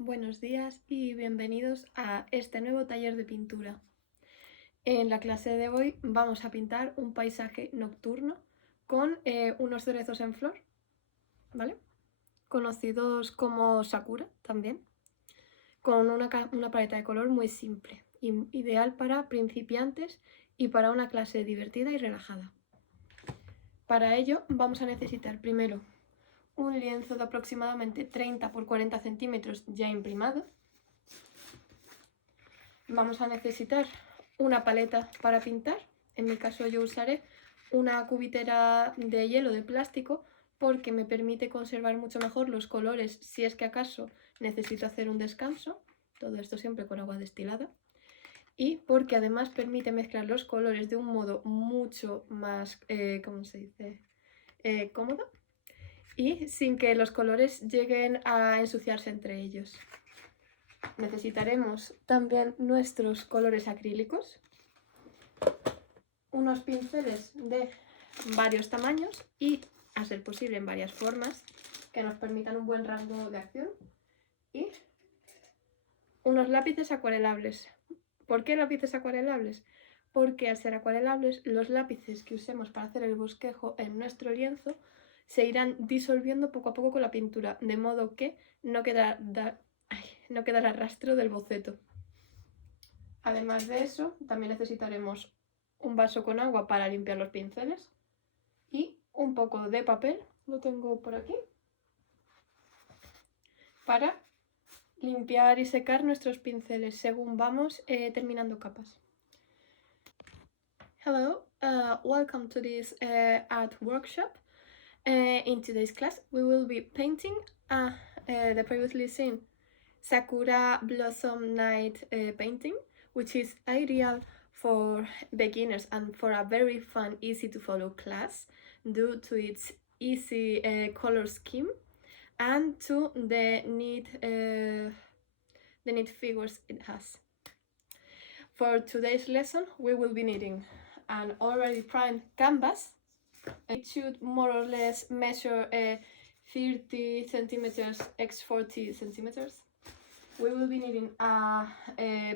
Buenos días y bienvenidos a este nuevo taller de pintura. En la clase de hoy vamos a pintar un paisaje nocturno con unos cerezos en flor, ¿vale? Conocidos como sakura también, con una paleta de color muy simple, ideal para principiantes y para una clase divertida y relajada. Para ello vamos a necesitar primero un lienzo de aproximadamente 30 por 40 centímetros ya imprimado. Vamos a necesitar una paleta para pintar. En mi caso yo usaré una cubitera de hielo de plástico porque me permite conservar mucho mejor los colores si es que acaso necesito hacer un descanso. Todo esto siempre con agua destilada. Y porque además permite mezclar los colores de un modo mucho más, ¿cómo se dice? Cómodo. Y sin que los colores lleguen a ensuciarse entre ellos. Necesitaremos también nuestros colores acrílicos, unos pinceles de varios tamaños y, a ser posible, en varias formas que nos permitan un buen rango de acción, y unos lápices acuarelables. ¿Por qué lápices acuarelables? Porque al ser acuarelables, los lápices que usemos para hacer el bosquejo en nuestro lienzo se irán disolviendo poco a poco con la pintura, de modo que no quedará rastro del boceto. Además de eso, también necesitaremos un vaso con agua para limpiar los pinceles y un poco de papel, lo tengo por aquí, para limpiar y secar nuestros pinceles según vamos terminando capas. Hello, welcome to this art workshop. In today's class we will be painting the previously seen Sakura Blossom Night painting, which is ideal for beginners and for a very fun, easy to follow class due to its easy color scheme and to the neat figures it has. For today's lesson we will be needing an already primed canvas. It should more or less measure 30 centimeters x 40 centimeters. We will be needing a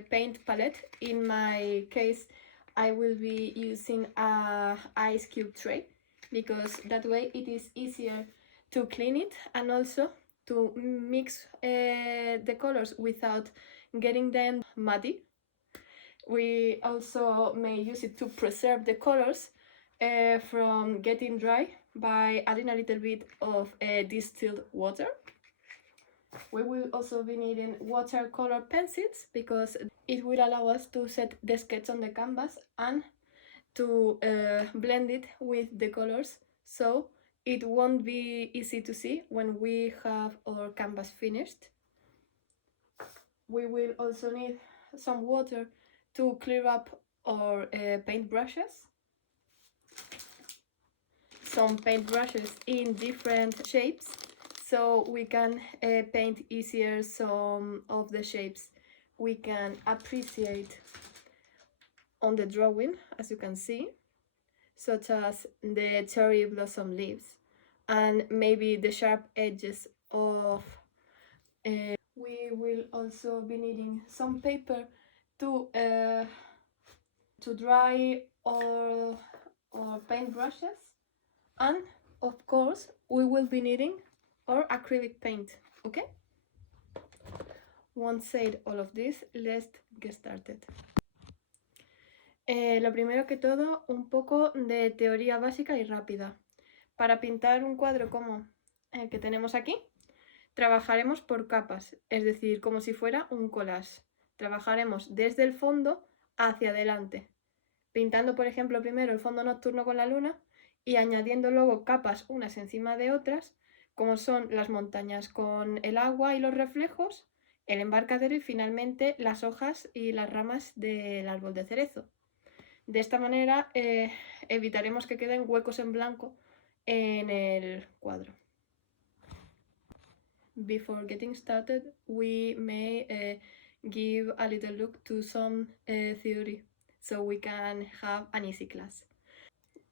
paint palette. In my case, I will be using a ice cube tray because that way it is easier to clean it and also to mix the colors without getting them muddy. We also may use it to preserve the colors from getting dry by adding a little bit of distilled water. We will also be needing watercolor pencils because it will allow us to set the sketch on the canvas and to blend it with the colors, so it won't be easy to see when we have our canvas finished. We will also need some water to clear up our paint brushes. Some paint brushes in different shapes, so we can paint easier some of the shapes we can appreciate on the drawing, as you can see, such as the cherry blossom leaves and maybe the sharp edges of we will also be needing some paper to dry our paint brushes, and of course we will be needing our acrylic paint. Okay, once said all of this, let's get started. Lo primero que todo, un poco de teoría básica y rápida. Para pintar un cuadro como el que tenemos aquí, trabajaremos por capas, es decir, como si fuera un collage. Trabajaremos desde el fondo hacia adelante, pintando por ejemplo primero el fondo nocturno con la luna y añadiendo luego capas unas encima de otras, como son las montañas con el agua y los reflejos, el embarcadero y finalmente las hojas y las ramas del árbol de cerezo. De esta manera evitaremos que queden huecos en blanco en el cuadro. Before getting started, we may give a little look to some theory so we can have an easy class.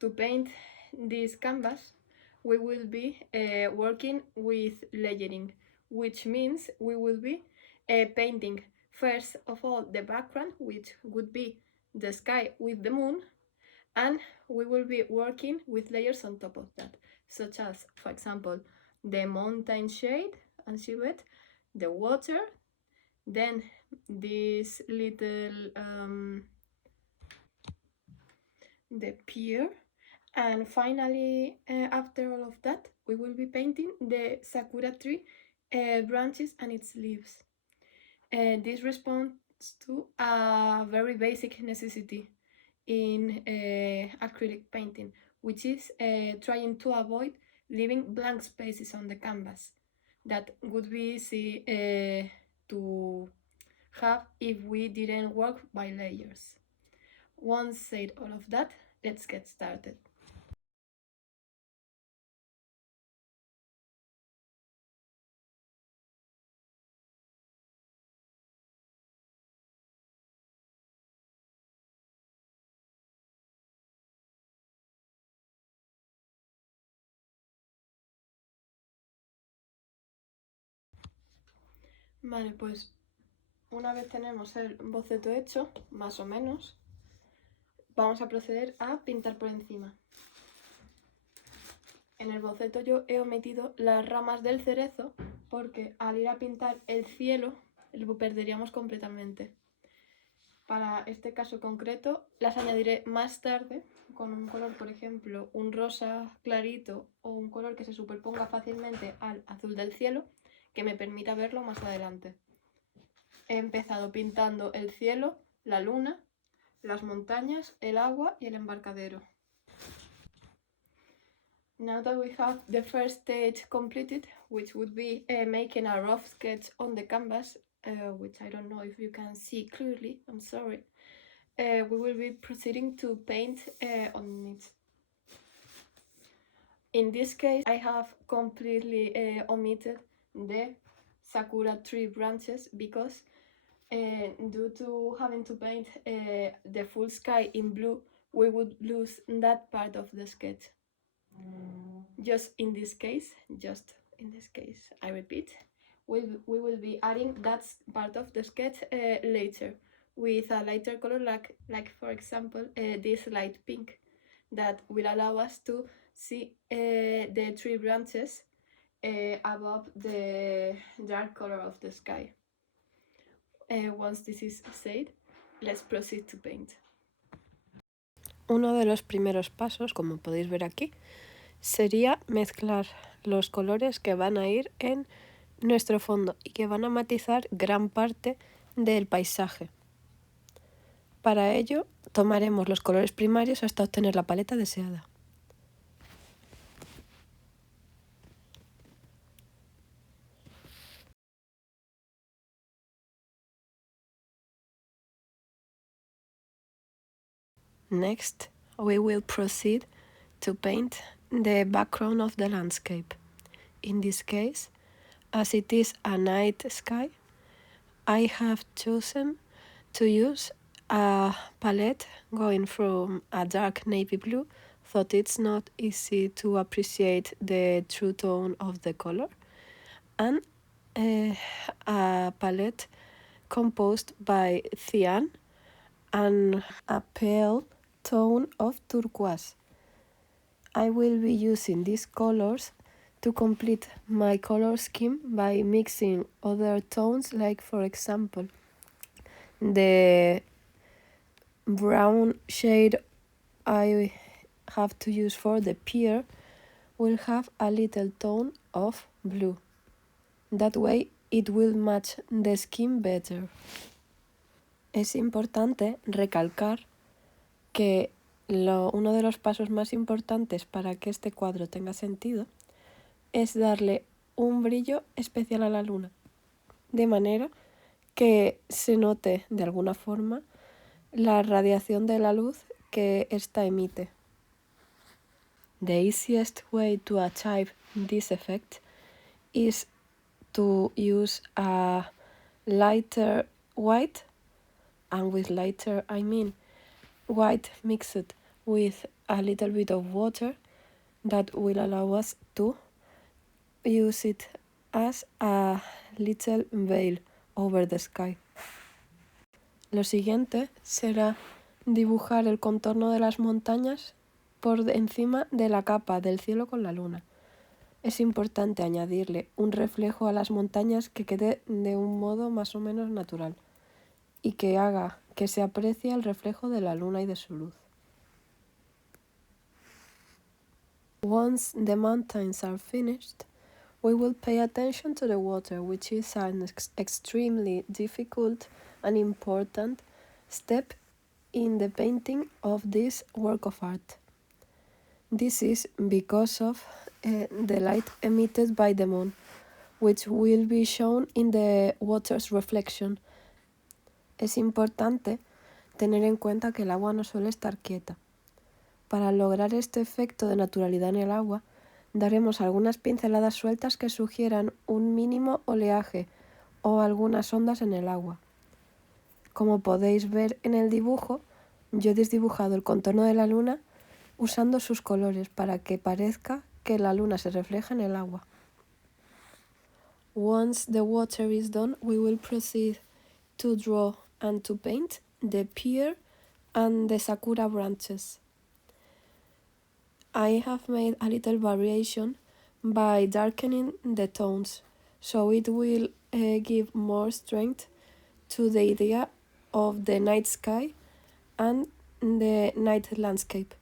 To paint this canvas, we will be working with layering, which means we will be painting first of all the background, which would be the sky with the moon, and we will be working with layers on top of that, such as, for example, the mountain shade and silhouette, the water, then this little the pier, and finally, after all of that, we will be painting the sakura tree branches and its leaves. This responds to a very basic necessity in acrylic painting, which is trying to avoid leaving blank spaces on the canvas that would be easy to have if we didn't work by layers. Once said all of that, let's get started. Vale, pues una vez tenemos el boceto hecho, más o menos, vamos a proceder a pintar por encima. En el boceto yo he omitido las ramas del cerezo porque al ir a pintar el cielo lo perderíamos completamente. Para este caso concreto las añadiré más tarde con un color, por ejemplo, un rosa clarito o un color que se superponga fácilmente al azul del cielo, que me permita verlo más adelante. He empezado pintando el cielo, la luna, las montañas, el agua y el embarcadero. Now that we have the first stage completed, which would be making a rough sketch on the canvas, which I don't know if you can see clearly, I'm sorry, we will be proceeding to paint on it. In this case, I have completely omitted the sakura tree branches because due to having to paint the full sky in blue, we would lose that part of the sketch. Just in this case, I repeat, we will be adding that part of the sketch later with a lighter color like for example this light pink that will allow us to see the tree branches above the dark color of the sky. Once this is said, let's proceed to paint. Uno de los primeros pasos, como podéis ver aquí, sería mezclar los colores que van a ir en nuestro fondo y que van a matizar gran parte del paisaje. Para ello tomaremos los colores primarios hasta obtener la paleta deseada. Next, we will proceed to paint the background of the landscape. In this case, as it is a night sky, I have chosen to use a palette going from a dark navy blue, though it's not easy to appreciate the true tone of the color, and a palette composed by cyan and a pale tone of turquoise. I will be using these colors to complete my color scheme by mixing other tones, like for example the brown shade I have to use for the pier will have a little tone of blue. That way it will match the scheme better. Es importante recalcar que uno de los pasos más importantes para que este cuadro tenga sentido es darle un brillo especial a la luna, de manera que se note de alguna forma la radiación de la luz que ésta emite. The easiest way to achieve this effect is to use a lighter white, and with lighter I mean white mixed with a little bit of water that will allow us to use it as a little veil over the sky. Lo siguiente será dibujar el contorno de las montañas por encima de la capa del cielo con la luna. Es importante añadirle un reflejo a las montañas que quede de un modo más o menos natural y que haga que se aprecie el reflejo de la luna y de su luz. Once the mountains are finished, we will pay attention to the water, which is an extremely difficult and important step in the painting of this work of art. This is because of the light emitted by the moon, which will be shown in the water's reflection. Es importante tener en cuenta que el agua no suele estar quieta. Para lograr este efecto de naturalidad en el agua, daremos algunas pinceladas sueltas que sugieran un mínimo oleaje o algunas ondas en el agua. Como podéis ver en el dibujo, yo he desdibujado el contorno de la luna usando sus colores para que parezca que la luna se refleja en el agua. Once the water is done, we will proceed to draw and to paint the pier and the sakura branches. I have made a little variation by darkening the tones, so it will give more strength to the idea of the night sky and the night landscape.